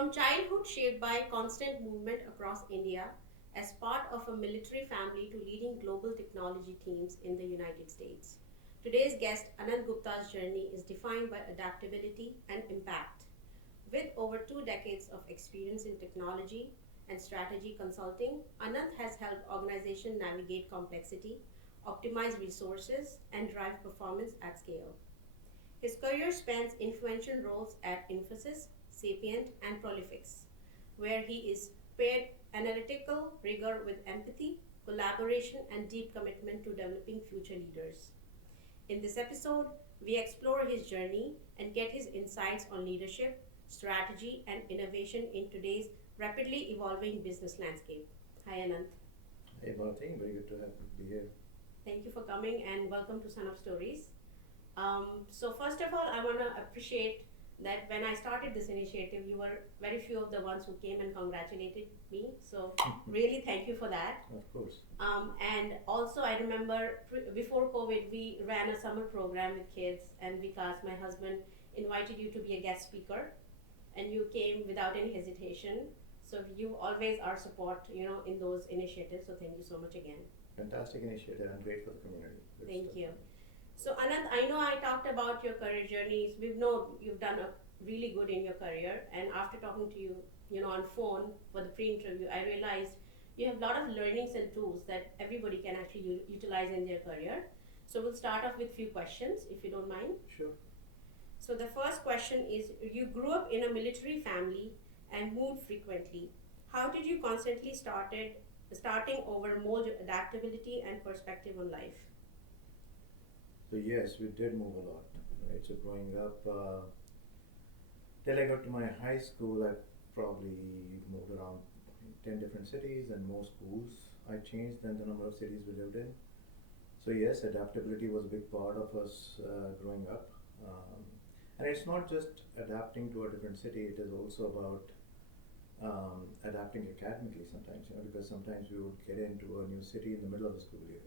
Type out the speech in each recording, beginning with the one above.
From childhood shaped by constant movement across India as part of a military family to leading global technology teams in the United States. Today's guest, Anant Gupta's journey is defined by adaptability and impact. With over 2 decades of experience in technology and strategy consulting, Anant has helped organizations navigate complexity, optimize resources, and drive performance at scale. His career spans influential roles at Infosys, Sapient, and Prolifix, where he is paired analytical rigor with empathy, collaboration, and deep commitment to developing future leaders. In this episode, we explore his journey and get his insights on leadership, strategy, and innovation in today's rapidly evolving business landscape. Hi, Anant. Hey Bharti, very good to be here. Thank you for coming and welcome to Son of Stories. So first of all, I want to appreciate that when I started this initiative, you were very few of the ones who came and congratulated me. So really thank you for that. Of course. And also I remember before COVID, we ran a summer program with kids, and Vikas, my husband, invited you to be a guest speaker, and you came without any hesitation. So you always are support, in those initiatives. So thank you so much again. Fantastic initiative and great for the community. Good Thank stuff. you. So Anand, I know I talked about your career journeys. We know you've done a really good in your career, and after talking to you, on phone for the pre-interview, I realized you have a lot of learnings and tools that everybody can actually utilize in their career. So we'll start off with few questions, if you don't mind. Sure. So the first question is: you grew up in a military family and moved frequently. How did you constantly starting over mold your adaptability and perspective on life? So yes, we did move a lot, right? So growing up, till I got to my high school, I probably moved around 10 different cities and more schools. I changed then the number of cities we lived in. So yes, adaptability was a big part of us growing up. And it's not just adapting to a different city, it is also about adapting academically sometimes, because sometimes we would get into a new city in the middle of the school year.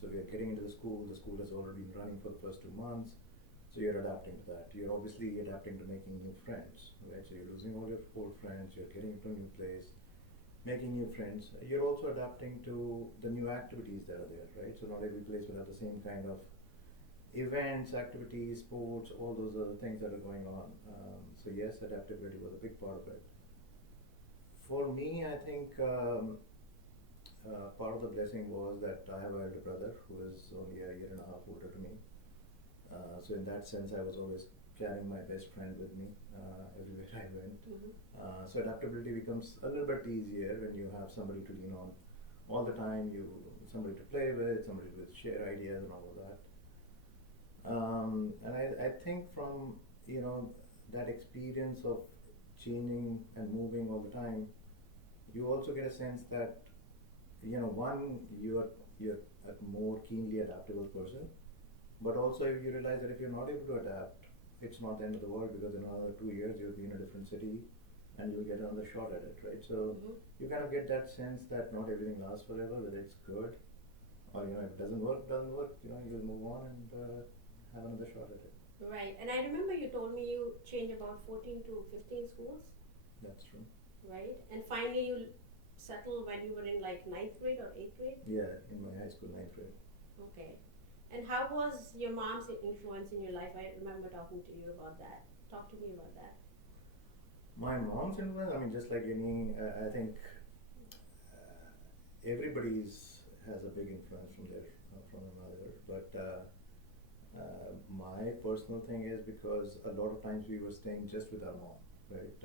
So we are getting into the school has already been running for the first 2 months, so you're adapting to that. You're obviously adapting to making new friends, right? So you're losing all your old friends, you're getting into a new place, making new friends. You're also adapting to the new activities that are there, right? So not every place will have the same kind of events, activities, sports, all those other things that are going on. So yes, adaptability was a big part of it. For me, I think part of the blessing was that I have an elder brother who is only a year and a half older to me. So in that sense, I was always carrying my best friend with me everywhere I went. So adaptability becomes a little bit easier when you have somebody to lean on all the time. Somebody to play with, somebody to share ideas and all of that. And I think from that experience of changing and moving all the time, you also get a sense that one, you're a more keenly adaptable person, but also you realize that if you're not able to adapt, it's not the end of the world, because in another 2 years you'll be in a different city and you'll get another shot at it, right? So you kind of get that sense that not everything lasts forever, whether it's good or if it doesn't work, you'll move on and have another shot at it. Right, and I remember you told me you changed about 14 to 15 schools. That's true. Right, and finally you settled when you were in like 9th grade or 8th grade? Yeah, in my high school, 9th grade. Okay, and how was your mom's influence in your life? I remember talking to you about that. Talk to me about that. My mom's influence, just like any, I think everybody's has a big influence from their mother, but my personal thing is because a lot of times we were staying just with our mom, right?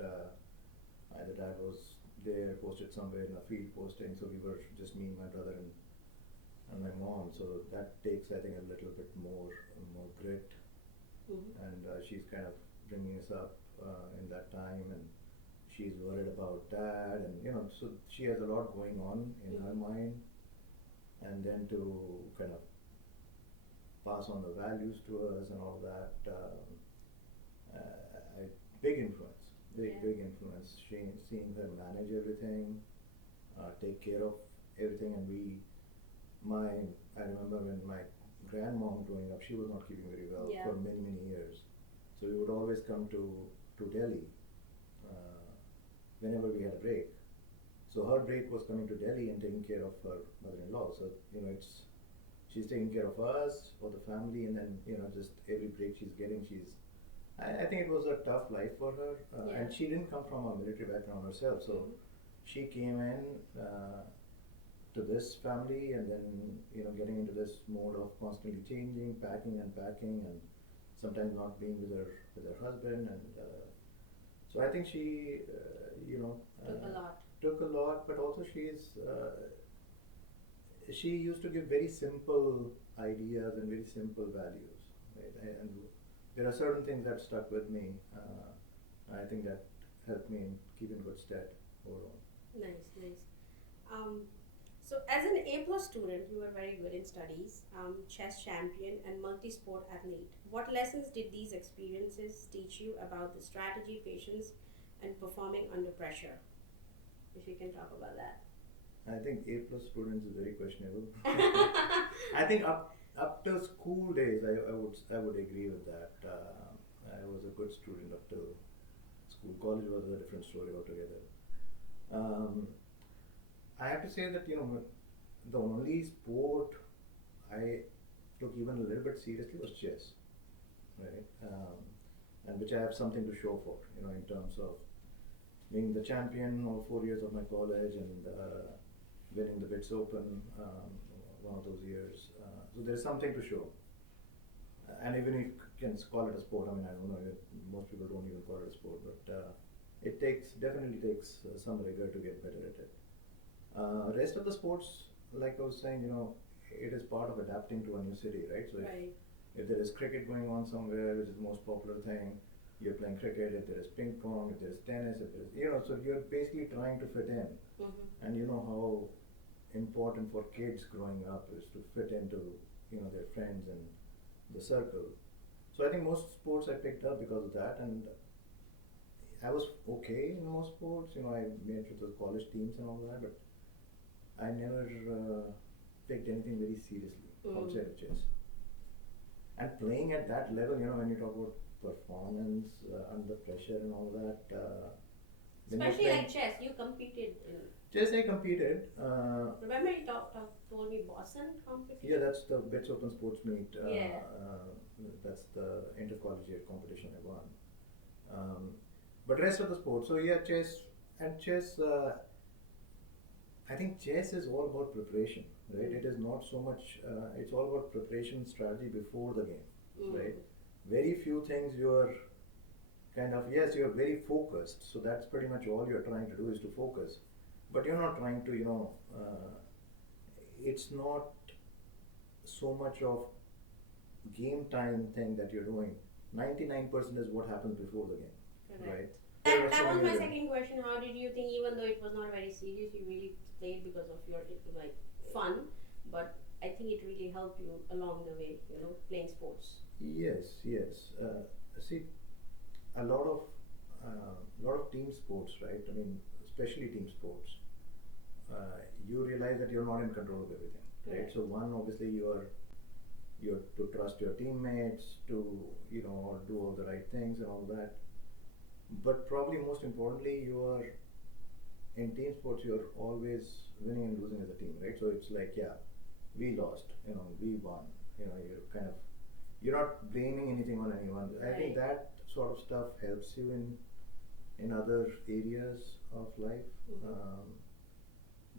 Either dad was there, posted somewhere in a field posting, so we were just me, my brother, and my mom. So that takes, I think, a little bit more grit, and she's kind of bringing us up in that time, and she's worried about dad, and so she has a lot going on in her mind, and then to kind of pass on the values to us and all that. Big influence, big influence. Seeing her manage everything, take care of everything, and I remember when my grandmom growing up, she was not keeping very well for many years. So we would always come to Delhi whenever we had a break. So her break was coming to Delhi and taking care of her mother-in-law. So she's taking care of us or the family, and then just every break she's getting, I think it was a tough life for her, and she didn't come from a military background herself. So she came in to this family, and then getting into this mode of constantly changing, packing, unpacking, and sometimes not being with her husband, and so I think she took a lot, but also she used to give very simple ideas and very simple values, right? And there are certain things that stuck with me. I think that helped me keep in good stead overall. Nice, nice. So, as an A plus student, you were very good in studies, chess champion, and multi sport athlete. What lessons did these experiences teach you about the strategy, patience, and performing under pressure? If you can talk about that. I think A plus students is very questionable. I think up till school days, I would agree with that. I was a good student up till school. College was a different story altogether. I have to say that the only sport I took even a little bit seriously was chess, right? And which I have something to show for, in terms of being the champion all 4 years of my college, and winning the BITS Open one of those years. So there's something to show. And even if you can call it a sport, I mean, I don't know, most people don't even call it a sport, but it definitely takes some rigor to get better at it. Rest of the sports, like I was saying, it is part of adapting to a new city, right? So if there is cricket going on somewhere, which is the most popular thing, you're playing cricket. If there is ping pong, if there is tennis, if there is, so you're basically trying to fit in. And you know how important for kids growing up is to fit into, their friends and the circle. So I think most sports I picked up because of that, and I was okay in most sports. I made it to the college teams and all that, but I never picked anything very seriously outside of chess. And playing at that level, when you talk about performance under pressure and all that. Especially like chess, you competed in. Chess, I competed. Remember you told me Boston competition? Yeah, that's the BITS Open Sports Meet. That's the intercollegiate competition I won. But rest of the sports, so yeah, chess. I think chess is all about preparation, right? It is not so much. It's all about preparation, strategy before the game, right? Very few things you're you're very focused, so that's pretty much all you're trying to do is to focus, but you're not trying to it's not so much of game time thing that you're doing. 99% is what happens before the game. Correct. Right? That was my second question. How did you think, even though it was not very serious, you really played because of your fun, but I think it really helped you along the way, playing sports. Yes. See, a lot of team sports, right? I mean, especially team sports. You realize that you're not in control of everything, right? So one, obviously, you're to trust your teammates, to do all the right things and all that. But probably most importantly, in team sports, you're always winning and losing as a team, right? So it's like, yeah, we lost, we won. You're not blaming anything on anyone. I think that sort of stuff helps you in other areas of life.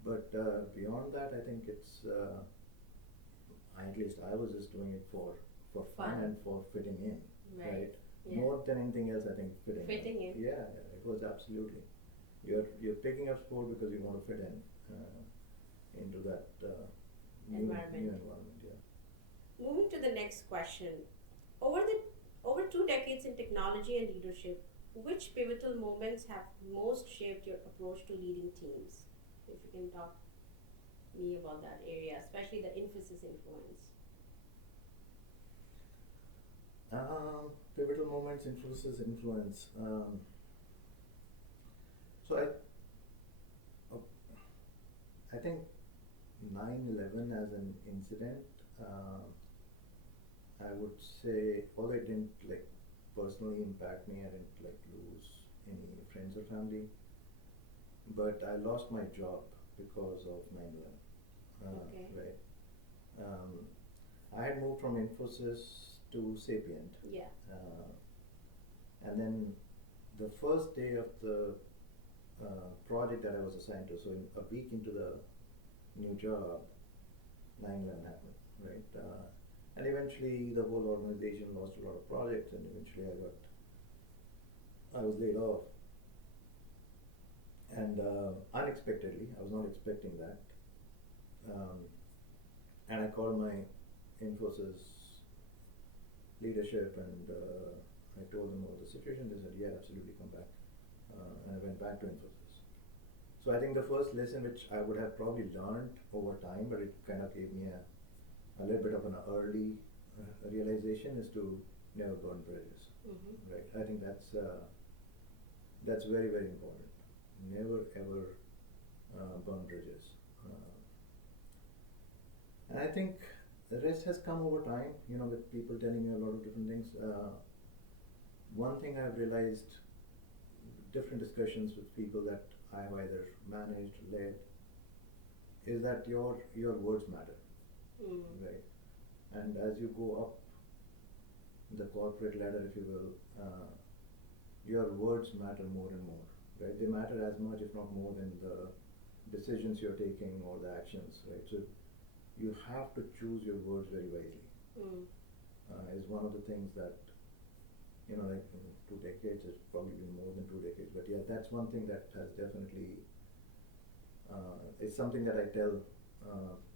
But beyond that, I think it's at least I was just doing it for fun and for fitting in, right? Yeah. More than anything else, I think fitting in. Yeah, it was absolutely. You're picking up sport because you want to fit into that new environment. Yeah. Moving to the next question, over 2 decades in technology and leadership, which pivotal moments have most shaped your approach to leading teams? If you can talk me about that area, especially the Infosys influence. Pivotal moments, Infosys influence. So I think 9/11 as an incident, I would say, although it didn't personally impact me, I didn't lose any friends or family. but I lost my job because of 9/11. Okay. Right. Um, I had moved from Infosys to Sapient, Yeah. and then the first day of the project that I was assigned to, so a week into the new job, 9/11 happened, right? And eventually the whole organization lost a lot of projects, and eventually I was laid off. And unexpectedly, I was not expecting that. Um, and I called my Infosys leadership and I told them about the situation. They said, yeah, absolutely, come back. And I went back to Infosys. So I think the first lesson, which I would have probably learned over time, but it kind of gave me a little bit of an early realization, is to never burn bridges. Mm-hmm. Right. I think that's very, very important. Never ever burn bridges. And I think the rest has come over time, with people telling me a lot of different things. One thing I've realized, different discussions with people that I've either managed, led, is that your words matter, right? And as you go up the corporate ladder, if you will, your words matter more and more, right? They matter as much, if not more, than the decisions you're taking or the actions, right? So you have to choose your words very wisely. Is one of the things that, like 2 decades, it's probably been more than 2 decades, but yeah, that's one thing that has definitely, it's something that I tell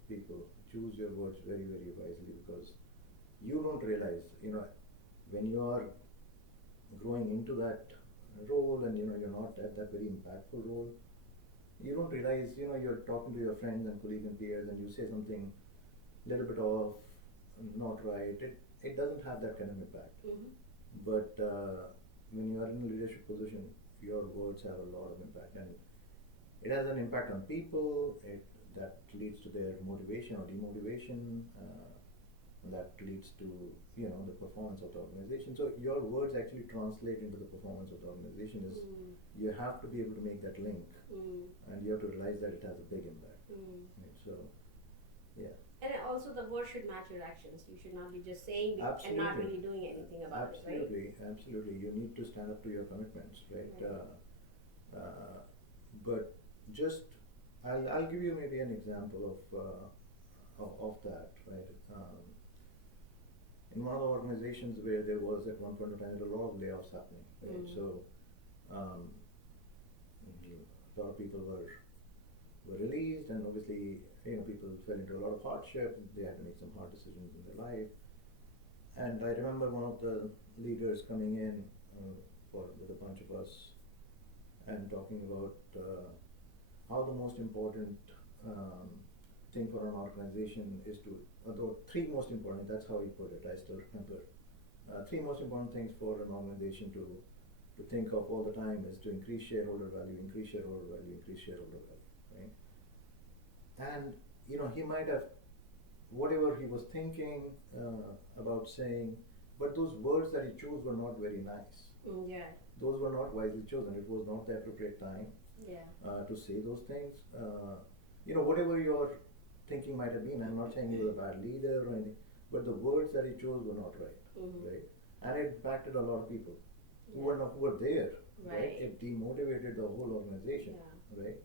people: choose your words very, very wisely, because you don't realize, when you are growing into that role and you're not at that very impactful role, you don't realize, you're talking to your friends and colleagues and peers, and you say something little bit off, not right. It doesn't have that kind of impact. Mm-hmm. But when you are in a leadership position, your words have a lot of impact, and it has an impact on people. That leads to their motivation or demotivation. That leads to the performance of the organization. So your words actually translate into the performance of the organization. You have to be able to make that link, and you have to realize that it has a big impact. Right? So yeah. And also the word should match your actions. You should not be just saying it and Absolutely. not really doing anything about it, right? Absolutely. You need to stand up to your commitments, right? But just, I'll give you maybe an example of that, right? In one of the organizations where there was at one point in time a lot of layoffs happening, right? So a lot of people were released, and obviously people fell into a lot of hardship. They had to make some hard decisions in their life. And I remember one of the leaders coming in with a bunch of us and talking about how the most important thing for an organization is to, or three most important, that's how he put it, I still remember. Three most important things for an organization to think of all the time is to increase shareholder value, increase shareholder value, increase shareholder value, right? And he might have, whatever he was thinking about saying, but those words that he chose were not very nice. Yeah. Those were not wisely chosen. It was not the appropriate time to say those things. Whatever your thinking might have been, I'm not saying he was a bad leader or anything, but the words that he chose were not right, right? And it impacted a lot of people who were there, right? It demotivated the whole organization, right?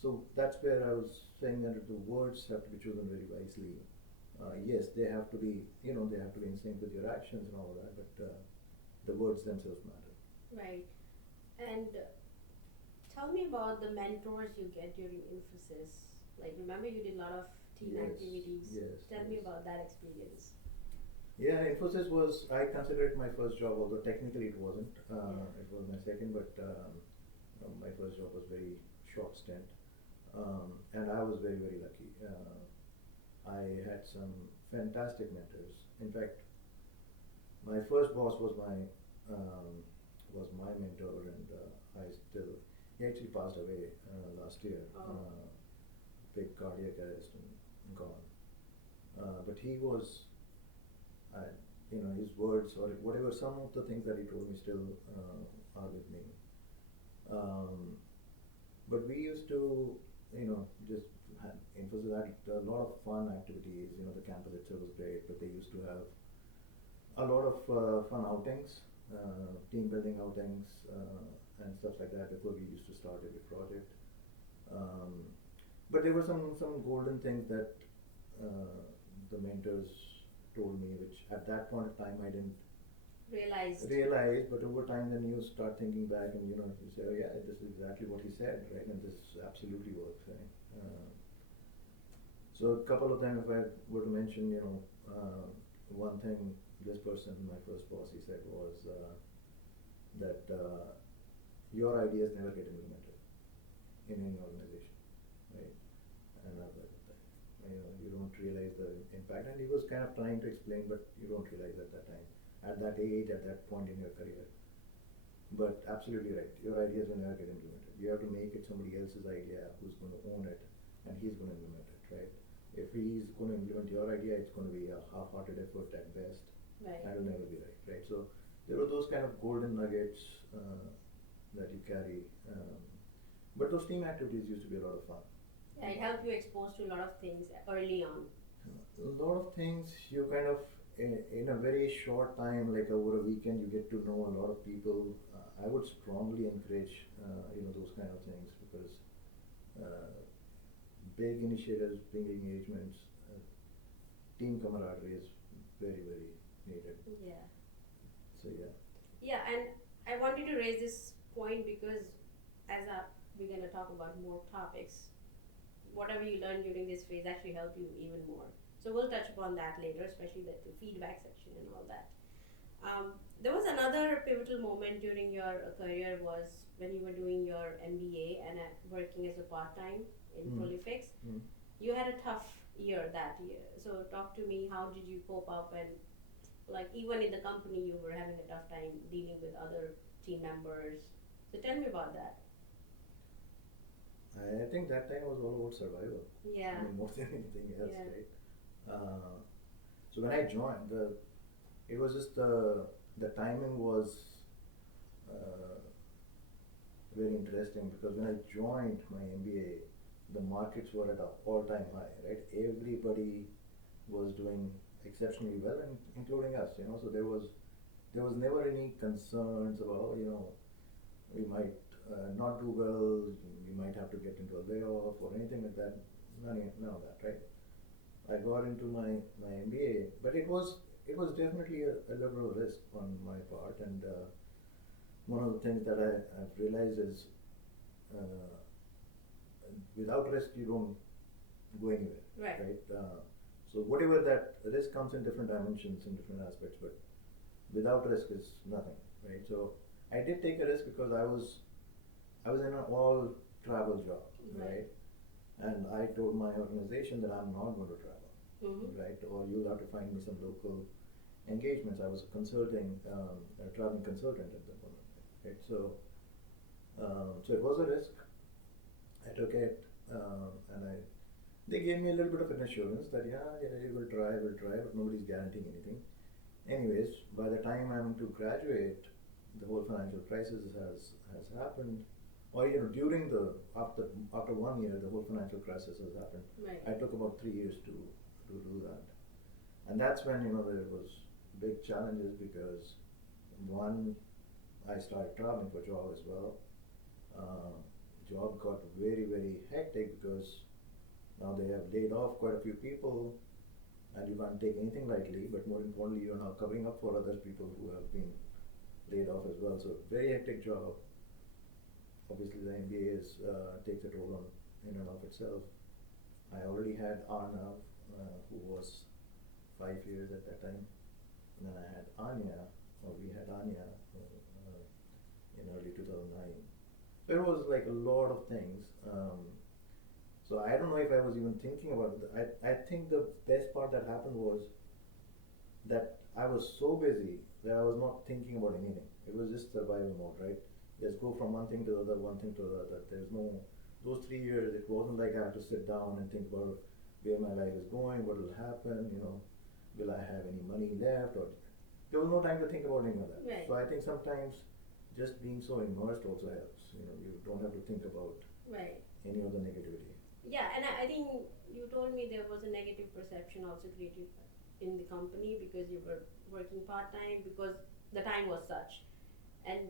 So that's where I was saying that the words have to be chosen very wisely. Yes, they have to be, they have to be in sync with your actions and all that, but the words themselves matter. Right. And tell me about the mentors you get during Infosys. Like, remember you did a lot of team activities. Yes. Tell me about that experience. Yeah, Infosys was, I consider it my first job, although technically it wasn't. It was my second, but my first job was very short stint. And I was very, very lucky. I had some fantastic mentors. In fact, my first boss was my mentor, and he actually passed away last year. Big cardiac arrest and gone. But he was, his words or whatever, some of the things that he told me still are with me. But we used to, just emphasize that a lot of fun activities. The campus itself was great, but they used to have a lot of fun outings, team building outings, and stuff like that before we used to start every project. Um, but there were some golden things that uh, the mentors told me, which at that point of time I didn't realize. But over time, then you start thinking back, and you say, oh yeah, this is exactly what he said, right? And this absolutely works, right? So a couple of them, if I were to mention, one thing this person, my first boss, he said was that your ideas never get implemented in any organization, right? And I was like, what the heck? You don't realize the impact. And he was kind of trying to explain, but you don't realize at that time, at that age, at that point in your career. But absolutely right. Your ideas will never get implemented. You have to make it somebody else's idea who's going to own it, and he's going to implement it, right? If he's going to implement your idea, it's going to be a half-hearted effort at best. Right. That will never be right, right? So there were those kind of golden nuggets that you carry. But those team activities used to be a lot of fun. Yeah, it helped you expose to a lot of things early on. A lot of things you kind of in a very short time, like over a weekend, you get to know a lot of people. I would strongly encourage those kind of things, because uh, big initiatives, big engagements, team camaraderie is very, very needed. Yeah. So yeah. Yeah, and I wanted to raise this point because we're going to talk about more topics. Whatever you learn during this phase actually help you even more. So we'll touch upon that later, especially the feedback section and all that. There was another pivotal moment during your career was when you were doing your MBA and working as a part-time in Prolifics. You had a tough year that year. So talk to me, how did you cope up, and like even in the company you were having a tough time dealing with other team members. So tell me about that. I think that time was all about survival. Yeah. I mean, more than anything else, Yeah. right? So when I joined, it was just the timing was uh, very interesting, because when I joined my MBA, the markets were at an all-time high, right? Everybody was doing exceptionally well, and including us, So there was never any concerns about, we might not do well, we might have to get into a layoff or anything like that. None of that, right? I got into my MBA, but it was definitely a liberal risk on my part, and one of the things that I've realized is uh, without risk you don't go anywhere, Right. So whatever that risk comes in different dimensions, in different aspects, but without risk is nothing, right? So I did take a risk because I was in an all travel job, right? And I told my organization that I'm not going to travel, right? Or you'll have to find me some local engagements. I was a traveling consultant at the moment, right? So it was a risk. I took it, and they gave me a little bit of an assurance that yeah, we'll try, but nobody's guaranteeing anything. Anyways, by the time I'm to graduate, the whole financial crisis has happened. Or during after 1 year, the whole financial crisis has happened. Right. I took about 3 years to do that, and that's when there was big challenges, because one, I started traveling for job as well. Job got very, very hectic, because now they have laid off quite a few people, and you can't take anything lightly. But more importantly, you're now covering up for other people who have been laid off as well. So very hectic job. Obviously, the MBA takes a toll in and of itself. I already had Arnav, who was 5 years at that time, and then I had Anya, or we had Anya in early 2009. So it was like a lot of things. So I don't know if I was even thinking about it. I think the best part that happened was that I was so busy that I was not thinking about anything. It was just survival mode, right? Just go from one thing to the other, one thing to the other. There's no, those 3 years, it wasn't like I had to sit down and think about where my life is going, what will happen, will I have any money left, or there was no time to think about any of that. Right. So I think sometimes just being so immersed also helps. You don't have to think about Right. any of the negativity. Yeah, and I think you told me there was a negative perception also created in the company because you were working part time because the time was such. And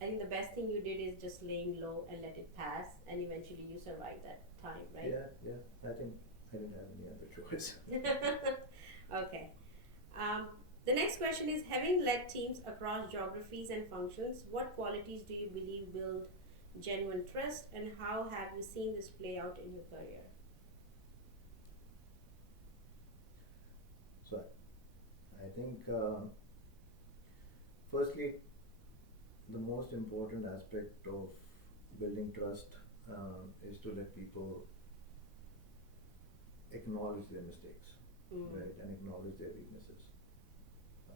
I think the best thing you did is just laying low and let it pass, and eventually you survived that time, right? Yeah, yeah. I think I didn't have any other choice. Okay. Um, the next question is, having led teams across geographies and functions, what qualities do you believe build genuine trust, and how have you seen this play out in your career? So I think firstly, the most important aspect of building trust is to let people acknowledge their mistakes, right, and acknowledge their weaknesses.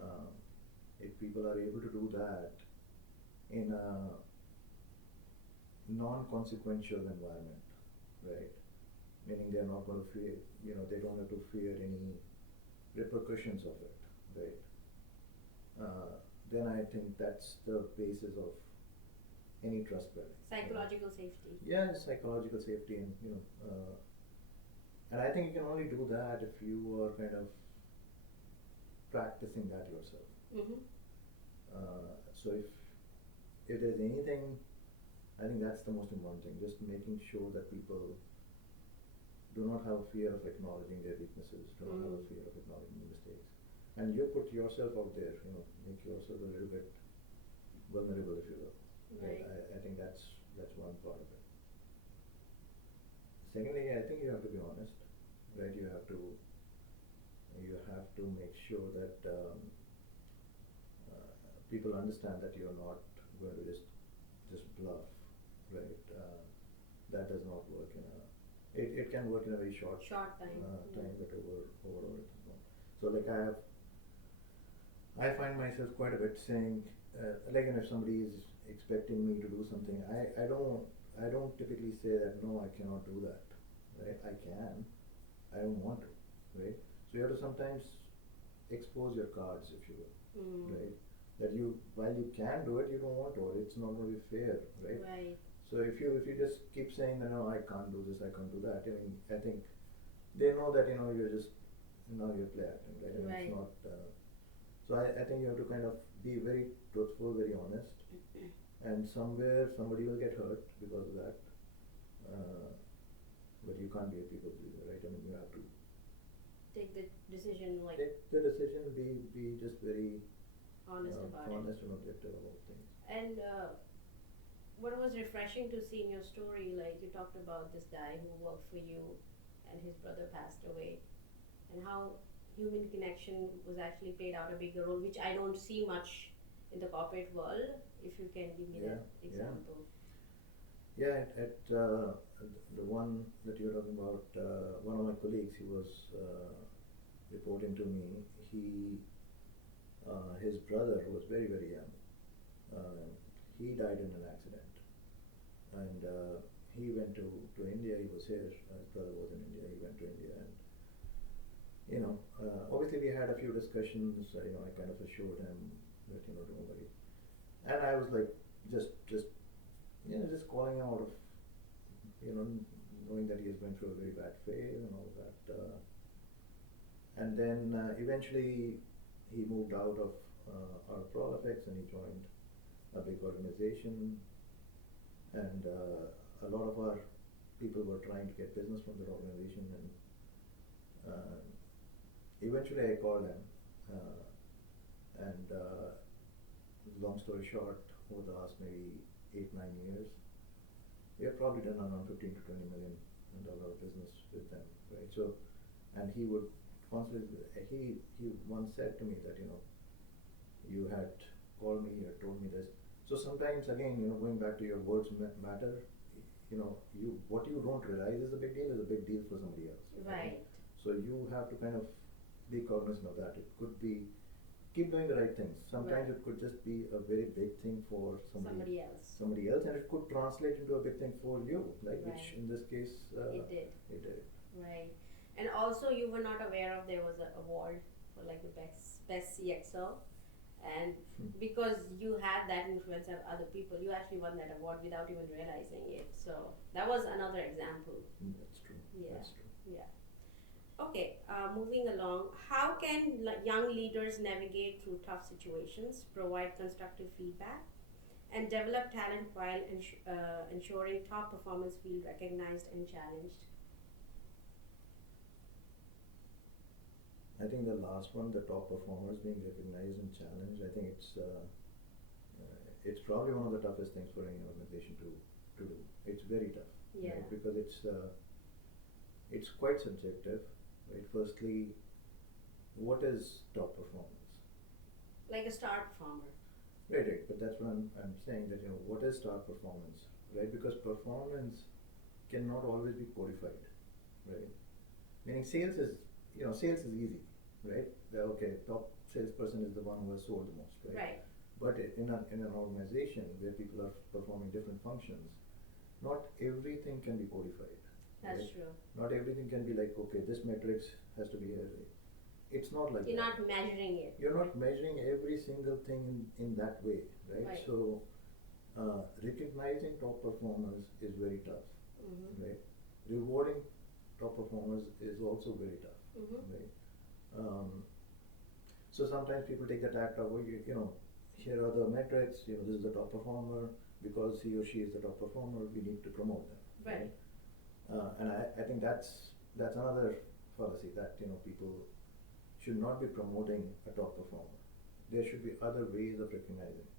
Um, if people are able to do that in a non-consequential environment, right, meaning they're not going to fear, they don't have to fear any repercussions of it, right? Then I think that's the basis of any trust building. Psychological safety. Yeah, psychological safety, and and I think you can only do that if you are kind of practicing that yourself. Mm-hmm. So if there's anything, I think that's the most important thing. Just making sure that people do not have a fear of acknowledging their weaknesses, do not have a fear of acknowledging mistakes, and you put yourself out there. Make yourself a little bit vulnerable, if you will. Right. I think that's one part of it. Secondly, I think you have to be honest, right? You have to make sure that people understand that you're not going to just bluff, right? That does not work in a. It can work in a very short time, time, but overall it does not. So like I find myself quite a bit saying, like, if somebody is expecting me to do something, I don't typically say that no, I cannot do that, right? I can, I don't want to, right? So you have to sometimes expose your cards, if you will, right? That while you can do it, you don't want to, or it's not going to be fair, right? Right. So if you just keep saying no, I can't do this, I can't do that, I think they know that you're just you're play acting, right? Right. It's not. So I think you have to kind of be very truthful, very honest, and somewhere somebody will get hurt because of that. But you can't be a people pleaser, right? You have to take the decision, like, take the decision, be just very honest about it. honest and objective about things. And what was refreshing to see in your story, like you talked about this guy who worked for you and his brother passed away, and how human connection was actually played out a bigger role, which I don't see much in the corporate world. If you can give me that example. Yeah, at the one that you're talking about, one of my colleagues, he was reporting to me. His brother, who was very, very young, he died in an accident, and he went to India. He was here. His brother was in India. He went to India, and obviously we had a few discussions. I kind of assured him that don't worry, and I was like just calling him out of knowing that he was going through a very bad phase and all that, and then eventually he moved out of our Prolifex and he joined a big organization, and a lot of our people were trying to get business from that organization, and eventually I called him, and long story short, over the last maybe 8-9 years, we have probably done around $15 to $20 million of business with them, right? So, and he would constantly, he once said to me that you had called me, you had told me this. So sometimes again, going back to your words matter. What you don't realize is a big deal for somebody else. Right. So you have to kind of be cognizant of that. It could be keep doing the right things. Sometimes it could just be a very big thing for somebody else, and it could translate into a big thing for you, which in this case it did. Right. And also, you were not aware of there was an award for like the best CXO, And because you had that influence on other people, you actually won that award without even realizing it. So that was another example. That's true. Yeah. That's true. Yeah. Okay, moving along. How can young leaders navigate through tough situations, provide constructive feedback, and develop talent while ensuring top performers feel recognized and challenged? I think the last one, the top performers being recognized and challenged, I think it's probably one of the toughest things for any organization to do. It's very tough, Yeah. right? Because it's quite subjective, right? Firstly, what is top performance? Like a star performer. Right, right. But that's what I'm saying, that what is star performance, right? Because performance cannot always be codified, right? Meaning sales is easy, right? Okay, top salesperson is the one who has sold the most, right? Right. But in an organization where people are performing different functions, not everything can be codified. That's right? true. Not everything can be like, okay, this matrix has to be here. It's not like You're that. not measuring it. You're not measuring every single thing in that way, right? Right. So recognizing top performers is very tough, right? Rewarding top performers is also very tough, right? So sometimes people take the tact of, here are the metrics, this is the top performer, because he or she is the top performer, we need to promote them. Right. And I think that's another fallacy, that people should not be promoting a top performer. There should be other ways of recognizing.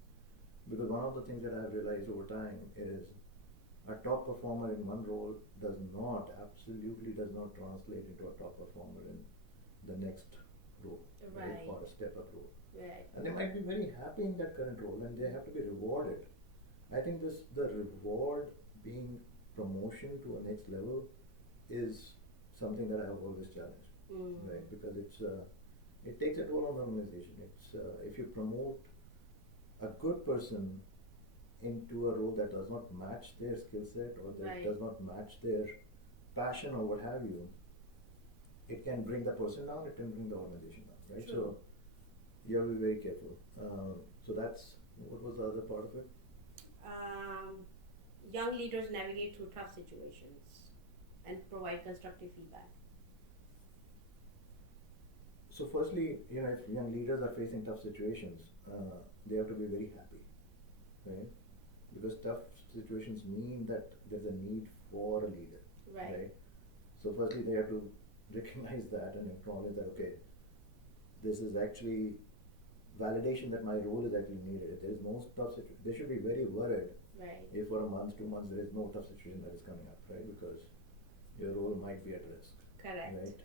Because one of the things that I've realized over time is a top performer in one role absolutely does not translate into a top performer in the next role, Right. or a step up role. Right. And they might be very happy in that current role and they have to be rewarded. I think the reward being promotion to a next level is something that I have always challenged, right? Because it takes a toll on the organization. If you promote a good person into a role that does not match their skill set, or that Right. does not match their passion or what have you, it can bring the person down, it can bring the organization down, right? True. So you have to be very careful. So that's, what was the other part of it? Young leaders navigate through tough situations and provide constructive feedback. So firstly, if young leaders are facing tough situations, they have to be very happy, right? Because tough situations mean that there's a need for a leader, Right. So firstly, they have to recognize that and acknowledge that, okay, this is actually validation that my role is actually needed. If there is no tough situation, they should be very worried Right. if for a month, 2 months, there is no tough situation that is coming up, right? Because your role might be at risk. Correct. Right?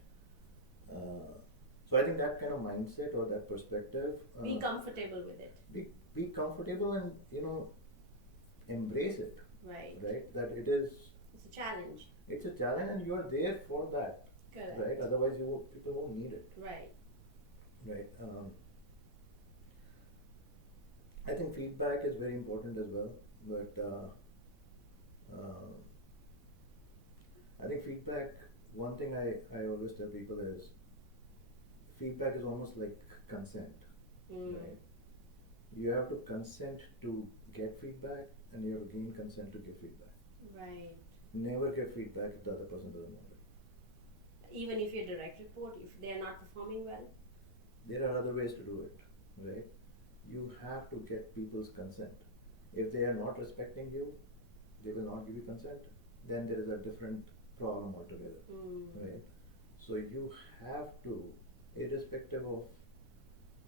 So I think that kind of mindset or that perspective. Be comfortable with it. Be comfortable and, embrace it. Right. Right? That it is. It's a challenge. It's a challenge and you are there for that. Correct. Right? Otherwise people won't need it. Right. Right? I think feedback is very important as well, but I think feedback, one thing I always tell people is, feedback is almost like consent, right? You have to consent to get feedback and you have to gain consent to give feedback. Right. Never give feedback if the other person doesn't want it. Even if your direct report, if they are not performing well? There are other ways to do it, right? You have to get people's consent. If they are not respecting you, they will not give you consent, then there is a different problem altogether, right? So you have to, irrespective of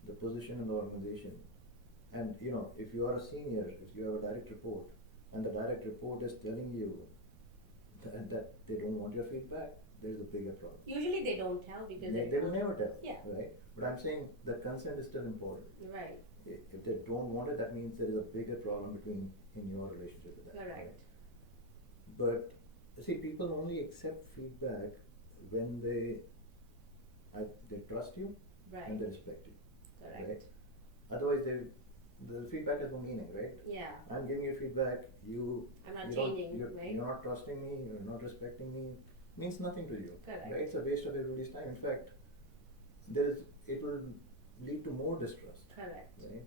the position in the organization, and if you are a senior, if you have a direct report, and the direct report is telling you that they don't want your feedback, there is a bigger problem. Usually they don't tell because they will never tell, Yeah. right? But I'm saying that consent is still important. Right. If they don't want it, that means there is a bigger problem in your relationship with that. Correct. Right? But see, people only accept feedback when they trust you Right. and they respect you. Correct. Right? Otherwise, the feedback has no meaning, right? Yeah. I'm giving you feedback. I'm not you don't- changing, right? You're not trusting me. You're not respecting me. Means nothing to you. Correct. Right? It's a waste of everybody's time. In fact, lead to more distrust. Correct. Right.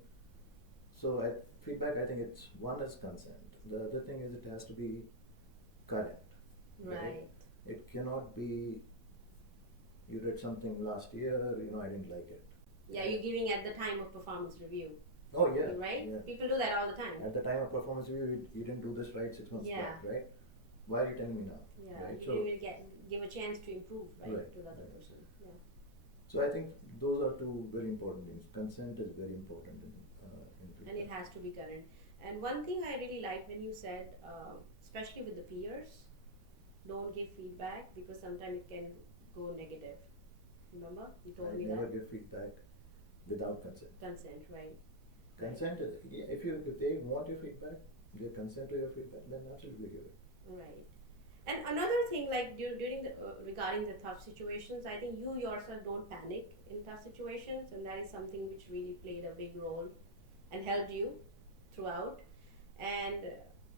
So feedback, I think it's one is consent. The other thing is it has to be current. Right. It cannot be you did something last year, I didn't like it. Yeah, you're giving at the time of performance review. Oh yeah. Right? Yeah. People do that all the time. At the time of performance review, you didn't do this right 6 months back, right? Why are you telling me now? Yeah, right? you will give a chance to improve, right, to the other person. Yeah. So I think those are two very important things. Consent is very important in and it has to be current. And one thing I really like when you said, especially with the peers, don't give feedback because sometimes it can go negative. Remember, you told me never that. give feedback without consent. Consent, right? Consent is if they want your feedback, they consent to your feedback, then absolutely give it. Right. And another thing, like during the regarding the tough situations, I think you yourself don't panic in tough situations, and that is something which really played a big role and helped you throughout. And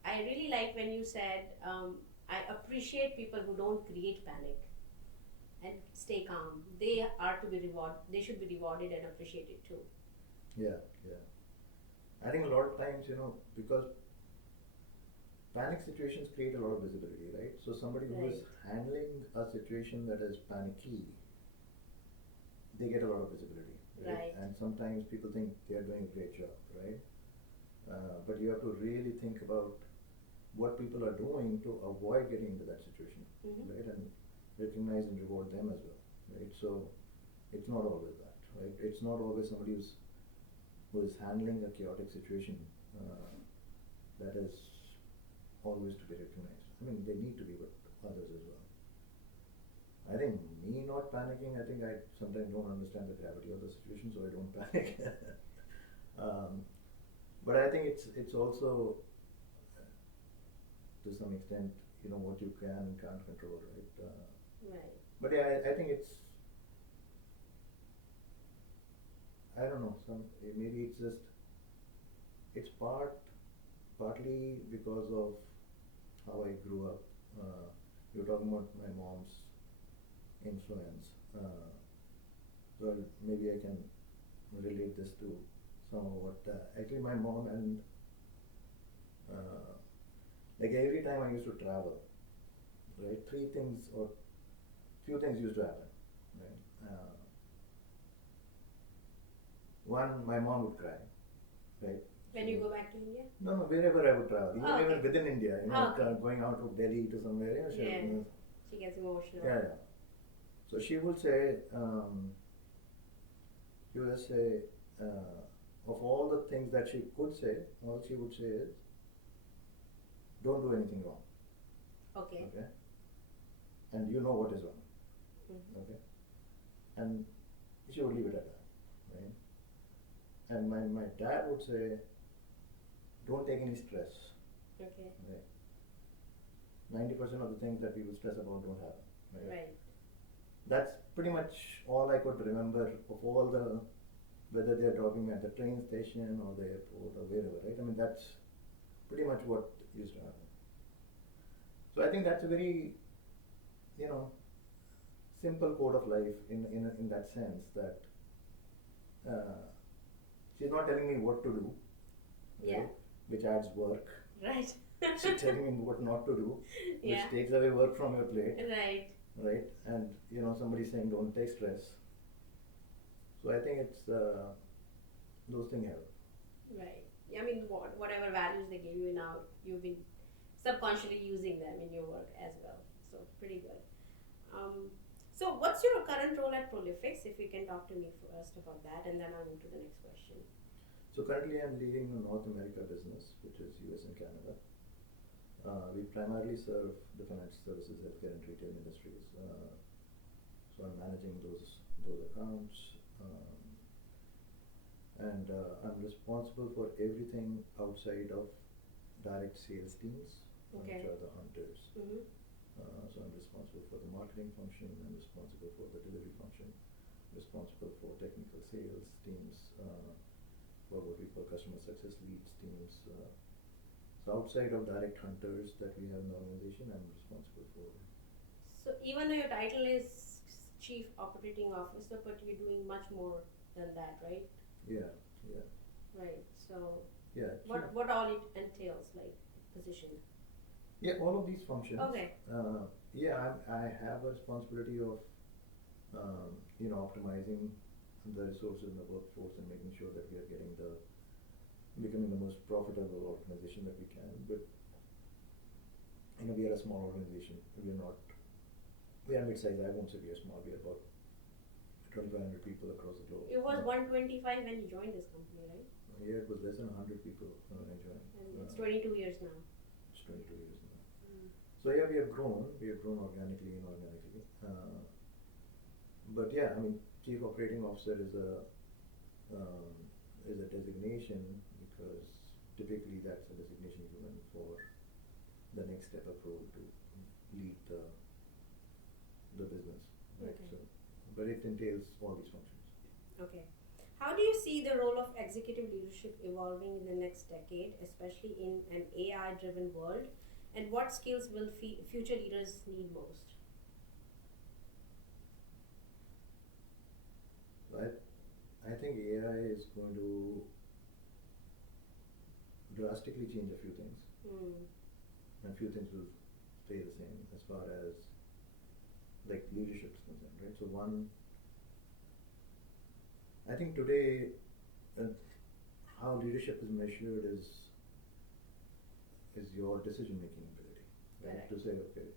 I really like when you said, I appreciate people who don't create panic and stay calm. They are to be rewarded. They should be rewarded and appreciated too. Yeah. I think a lot of times, because panic situations create a lot of visibility, right? So somebody who is handling a situation that is panicky, they get a lot of visibility, right? And sometimes people think they are doing a great job, right? But you have to really think about what people are doing to avoid getting into that situation, right? And recognize and reward them as well, right? So it's not always that, right? It's not always somebody who is handling a chaotic situation that is always to be recognized. I mean, they need to be, but others as well. I think me not panicking, I think I sometimes don't understand the gravity of the situation, so I don't panic. But I think it's also to some extent, what you can and can't control, right? Right. But yeah, I think I don't know, maybe it's partly because of how I grew up. You're talking about my mom's influence. So maybe I can relate this to some of what, actually my mom and, like every time I used to travel, right, few things used to happen, right? One, my mom would cry, right? When you go back to India? No, wherever I would travel, even within India, going out to Delhi to somewhere, she gets emotional. Yeah. So she would say, of all the things that she could say, all she would say is, don't do anything wrong. Okay. And you know what is wrong. Okay. And she would leave it at that, right? And my dad would say, don't take any stress. Okay. Right. 90% of the things that people stress about don't happen. Right. That's pretty much all I could remember of all the, whether they're dropping me at the train station or the airport or wherever, right? I mean, that's pretty much what used to happen. So I think that's a very, simple code of life in that sense that she's not telling me what to do, right? Which adds work. Right. She's telling me what not to do, which takes away work from your plate. Right. And somebody saying don't take stress. So I think it's those things help. Right. I mean, whatever values they give you now, you've been subconsciously using them in your work as well. So pretty good. So what's your current role at Prolifics? If you can talk to me first about that, and then I'll move to the next question. So currently I'm leading the North America business, which is US and Canada. We primarily serve the financial services, healthcare, and retail industries. So I'm managing those accounts, and I'm responsible for everything outside of direct sales teams, which are the hunters. So I'm responsible for the marketing function, I'm responsible for the delivery function, responsible for technical sales teams, for what we call customer success leads teams. So outside of direct hunters that we have in the organization, I'm responsible for. So even though your title is Chief Operating Officer, but you're doing much more than that, right? Yeah, yeah, Right. So yeah. Sure. what all it entails, like position? Yeah, all of these functions. Okay. Yeah, I have a responsibility of, optimizing the resources in the workforce and making sure that we are becoming the most profitable organization that we can. But we are a small organization. We are mid-sized. I won't say we are small. We are about 2,500 people across the globe. It was 125 when you joined this company, right? Yeah, it was less than 100 people when I joined. And it's 22 years now. It's 22 years now. So yeah, we have grown. We have grown organically and inorganically. But yeah, chief operating officer is a designation because typically that's a designation given for the next step of role to lead the business, right? Okay. So, but it entails all these functions. Okay. How do you see the role of executive leadership evolving in the next decade, especially in an AI-driven world? And what skills will future leaders need most? So I think AI is going to drastically change a few things, and a few things will stay the same as far as like leadership is concerned, right? So one, I think today, how leadership is measured is your decision making ability, right? Correct. To say, okay,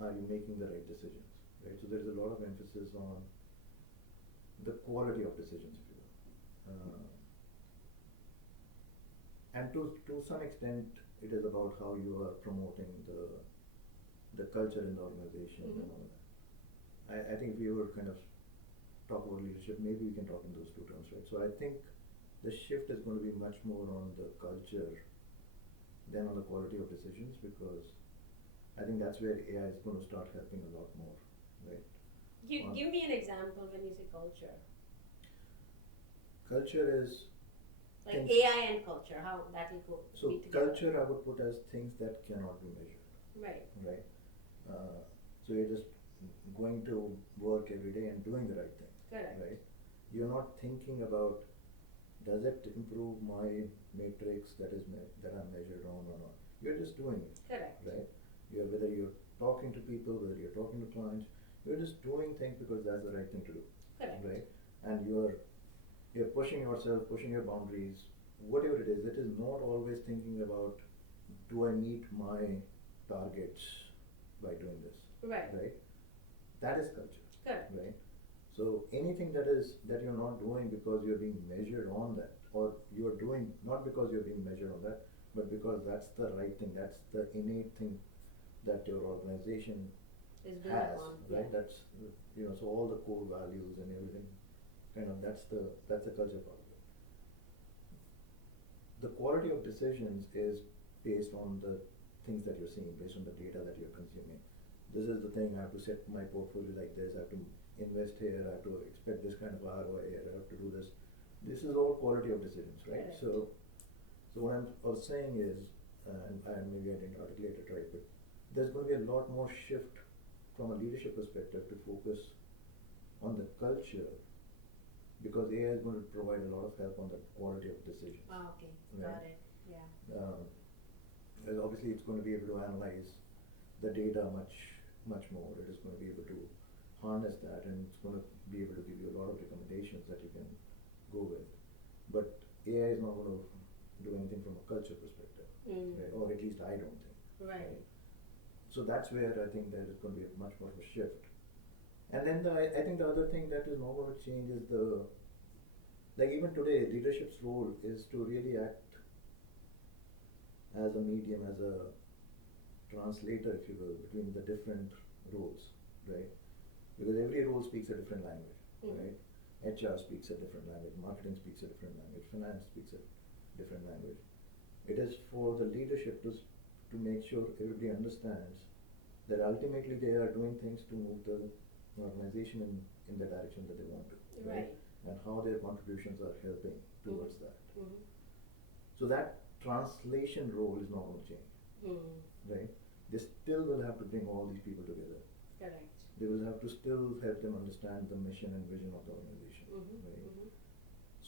are you making the right decisions, right? So there's a lot of emphasis on the quality of decisions, if you will. And to some extent, it is about how you are promoting the culture in the organization and all that. I think if we were kind of talk about leadership, maybe we can talk in those two terms, right? So I think the shift is going to be much more on the culture than on the quality of decisions, because I think that's where AI is going to start helping a lot more, right? Give me an example when you say culture. Culture is like things, AI and culture, how that will go. So be together. culture I would put as things that cannot be measured. Right. Right. So you're just going to work every day and doing the right thing. Correct. Right. You're not thinking about, does it improve my matrix that I'm measured on or not. You're just doing it. Correct. Right. Whether you're talking to people, whether you're talking to clients, you're just doing things because that's the right thing to do. Correct. Right. And you're pushing yourself, pushing your boundaries, whatever it is. It is not always thinking about, do I meet my targets by doing this? Right. Right. That is culture. Correct. Right. So anything that you're not doing because you're being measured on that, or you're doing not because you're being measured on that, but because that's the right thing, that's the innate thing that your organization is has, on. right? Yeah. That's so all the core values and everything, kind of that's the culture part of it. The quality of decisions is based on the things that you're seeing, based on the data that you're consuming. This is the thing, I have to set my portfolio like this, I have to invest here, I have to expect this kind of ROI here, I have to do this. This is all quality of decisions, right? Correct. So what I was saying is, and maybe I didn't articulate it right, but there's going to be a lot more shift from a leadership perspective to focus on the culture, because AI is going to provide a lot of help on the quality of decisions. Oh, okay. Right. Got it. Yeah. Obviously, it's going to be able to analyze the data much more. It is going to be able to harness that, and it's going to be able to give you a lot of recommendations that you can go with. But AI is not going to do anything from a culture perspective, right? Or at least I don't think. Right. So that's where I think there is going to be much more of a shift. And then I think the other thing that is not going to change is even today, leadership's role is to really act as a medium, as a translator, if you will, between the different roles, right? Because every role speaks a different language, right? HR speaks a different language, marketing speaks a different language, finance speaks a different language. It is for the leadership to make sure everybody understands that ultimately they are doing things to move the organization in the direction that they want to, right? And how their contributions are helping towards that. So that translation role is not going to change, right? They still will have to bring all these people together. Correct. They will have to still help them understand the mission and vision of the organization, right?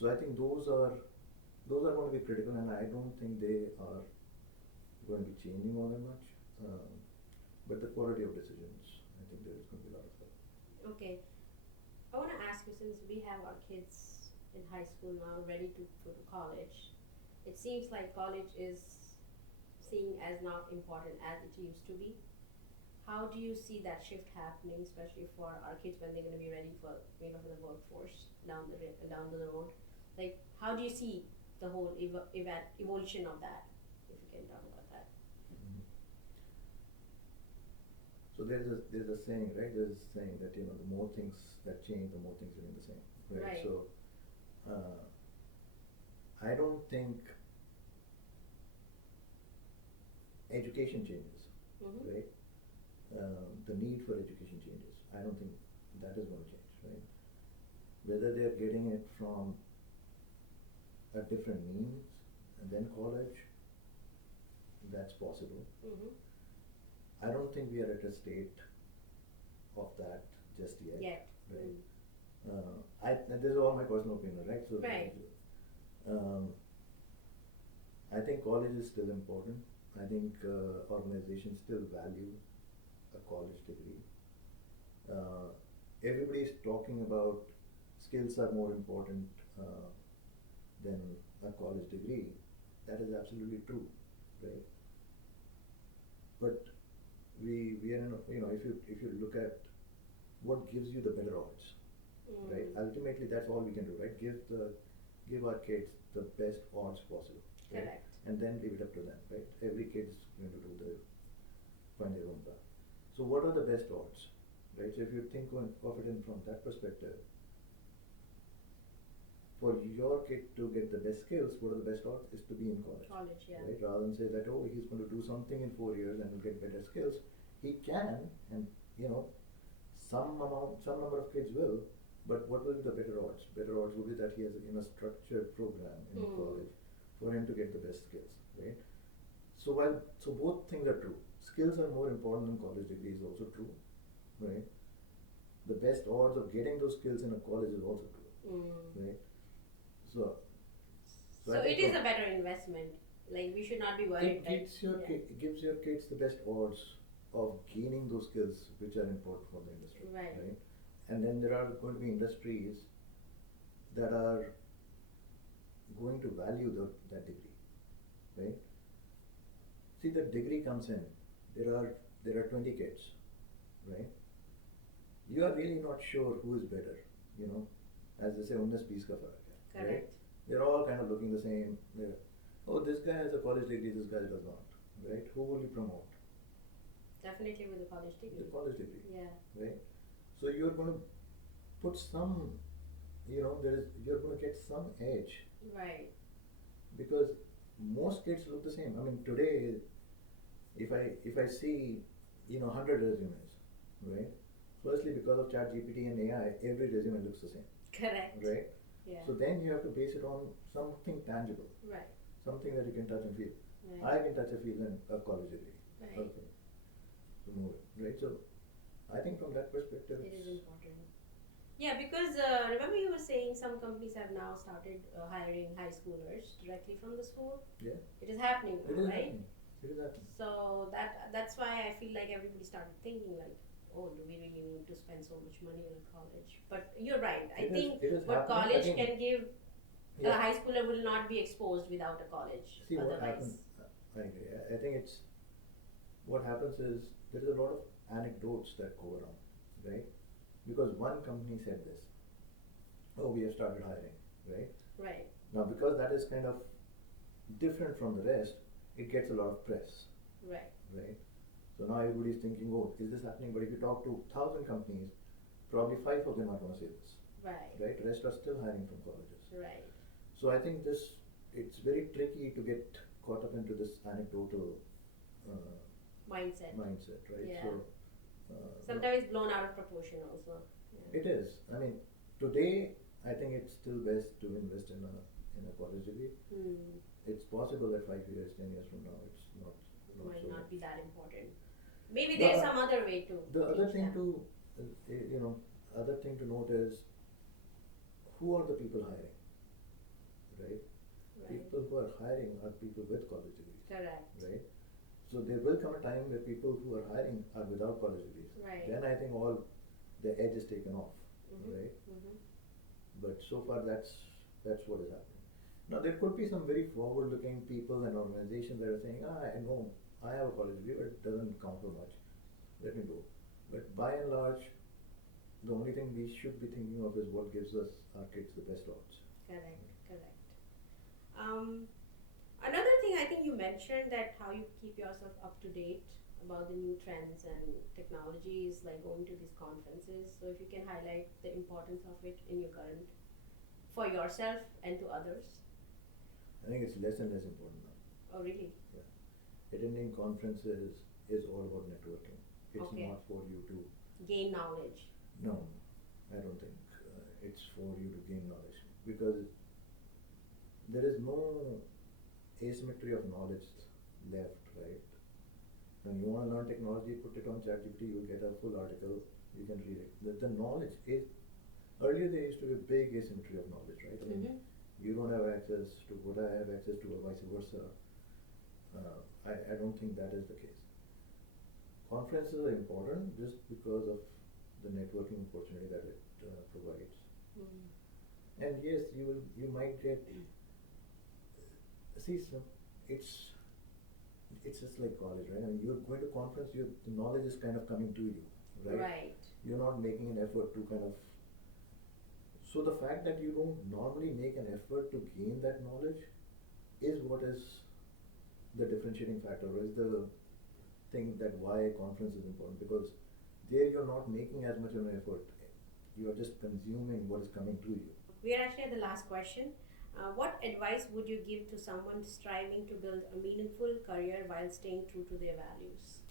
So I think those are going to be critical, and I don't think they are going to be changing all that much. Um, but the quality of decisions, I think there is going to be a lot of that. Okay. I want to ask you, since we have our kids in high school now, ready to go to college, it seems like college is seen as not important as it used to be. How do you see that shift happening, especially for our kids when they're going to be ready for for the workforce down the road? Like, how do you see the whole evolution of that? If you can talk about that. Mhm. So there's a saying, right? There's a saying that the more things that change, the more things remain the same, right? Right. So uh, I don't think education changes, Mm-hmm. right? The need for education changes. I don't think that is going to change, right? Whether they're getting it from a different means and then college, that's possible. Mm-hmm. I don't think we are at a state of that just yet, Yet. right? Mm. This is all my personal opinion, right? So, Right. um, I think college is still important. I think organizations still value a college degree. Uh, Everybody is talking about skills are more important than a college degree. That is absolutely true, right? But we are in if you look at what gives you the better odds, right? Mm. Ultimately, that's all we can do, right? Give our kids the best odds possible, right? Correct. And then leave it up to them, right? Every kid is going to find their own path. So what are the best odds, right? So if you think of it in from that perspective, for your kid to get the best skills, what are the best odds is to be in college, College, yeah. right? Rather than say that, oh, he's going to do something in 4 years and will get better skills. He can, and some number of kids will, but what will be the better odds? Better odds will be that he has in a structured program in college for him to get the best skills, right? So both things are true. Skills are more important than college degree is also true, right? The best odds of getting those skills in a college is also true, right? So, So I it think is a better investment. Like, we should not be worried that. it gives your kids the best odds of gaining those skills which are important for the industry, Right. And then there are going to be industries that are going to value that degree, right? See, the degree comes in. There are 20 kids, right? You are really not sure who is better, as they say, उन्नीस बीस का फर्क है, right? Correct. They're all kind of looking the same. Oh, this guy has a college degree, this guy does not, right? Who will you promote? Definitely with a college degree. The college degree, Yeah. right? So you're going to put some, you're going to get some edge Right. because most kids look the same. I mean, today, if I see, 100 resumes, right? Firstly, because of ChatGPT and AI, every resume looks the same, Correct. right? Yeah. So then you have to base it on something tangible, Right. something that you can touch and feel. Right. I can touch and feel in a college degree. Right. Okay. So move it, right? So I think from that perspective, It is important. Yeah, because remember you were saying some companies have now started hiring high schoolers directly from the school. yeah, It is happening it now, is right? happening. It is happening. So that's why I feel like everybody started thinking like, oh, do we really need to spend so much money on college? But you're right. I think it is what happening. college I think, can give, a yeah. high schooler will not be exposed without a college. See what Otherwise, happens. I agree. I think what happens is there is a lot of anecdotes that go around, right? Because one company said this. Oh, we have started hiring, right? right. Now, because that is kind of different from the rest, it gets a lot of press, Right. right? So now everybody's thinking, oh, is this happening? But if you talk to 1,000 companies, probably 5 of them are going to say this, Right. right? The rest are still hiring from colleges. Right. So I think it's very tricky to get caught up into this anecdotal Mindset. right? Yeah. So Sometimes it's blown out of proportion also. Yeah. it is. I mean, today I think it's still best to invest in a college degree. It's possible that 5 years, 10 years from now, it's not Might so not much. be that important. Maybe The there's some other way to. The other teach thing them. other thing to note is who are the people hiring, right? Right. People who are hiring are people with college degrees, Correct. right? So there will come a time where people who are hiring are without college degrees. Right. Then I think all the edge is taken off, Mm-hmm. right? Mm-hmm. But so far that's what is happening. Now there could be some very forward-looking people and organizations that are saying, I know I have a college degree, but it doesn't count for much. Let me go. But by and large, the only thing we should be thinking of is what gives us our kids the best odds. Correct. Correct. Um, Another thing I think you mentioned that how you keep yourself up to date about the new trends and technologies, like going to these conferences. So if you can highlight the importance of it in your current, for yourself and to others. I think it's less and less important now. Oh, really? Yeah. Attending conferences is all about networking. It's Okay. not for you to. Gain knowledge. No, I don't think it's for you to gain knowledge, because there is no asymmetry of knowledge left, right? When you want to learn technology, put it on ChatGPT, you'll get a full article, you can read it. The knowledge is, earlier there used to be a big asymmetry of knowledge, right? I mean, Mm-hmm. you don't have access to what I have access to, or vice versa. I don't think that is the case. Conferences are important just because of the networking opportunity that it provides. Mm-hmm. And yes, you might get, see, so it's just like college, right? I mean, you're going to conference, the knowledge is kind of coming to you, right? Right. You're not making an effort to kind of. So the fact that you don't normally make an effort to gain that knowledge is what is the differentiating factor, or is the thing that why a conference is important, because there you're not making as much of an effort. You are just consuming what is coming to you. We are actually at the last question. What advice would you give to someone striving to build a meaningful career while staying true to their values?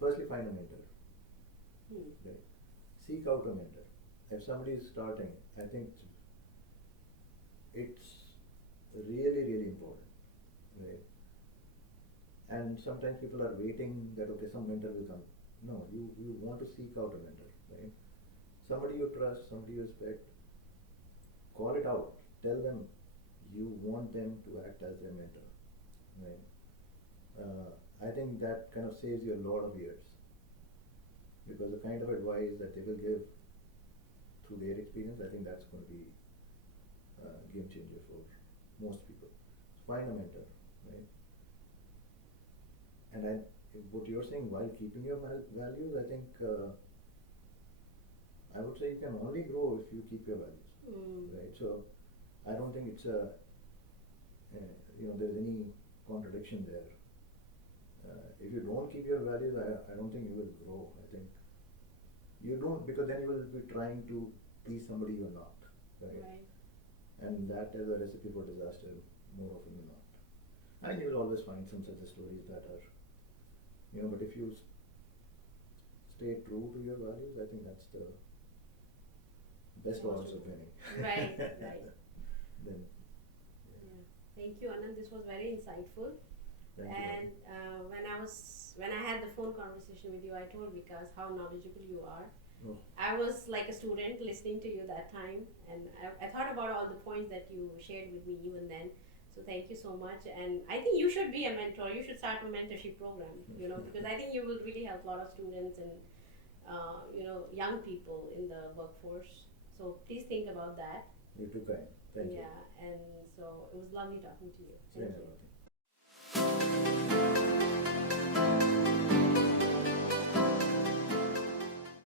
Firstly, find a mentor. Hmm. Right? Seek out a mentor. If somebody is starting, I think it's really, really important, right? And sometimes people are waiting that, okay, some mentor will come. No, you want to seek out a mentor, right? Somebody you trust, somebody you respect. Call it out. Tell them you want them to act as their mentor, right? I think that kind of saves you a lot of years, because the kind of advice that they will give through their experience, I think that's going to be a game changer for most people. So find a mentor, right? And what you're saying, while keeping your values, I think I would say you can only grow if you keep your values, right? So I don't think it's there's any contradiction there. If you don't keep your values, I don't think you will grow. I think you don't, because then you will be trying to be somebody you're not, right? Right. And that is a recipe for disaster more often than not. And you will always find some such stories that are, but if you stay true to your values, I think that's the best odds of winning. Right, right. Then, Yeah. Thank you, Anand. This was very insightful. thank you. And when I had the phone conversation with you, I told Vikas how knowledgeable you are. Oh. I was like a student listening to you that time, and I thought about all the points that you shared with me even then. So thank you so much. And I think you should be a mentor. You should start a mentorship program, because I think you will really help a lot of students and young people in the workforce. So please think about that. You're too kind. Thank you. Yeah, and so it was lovely talking to you. Thank Same you. here, Bharti.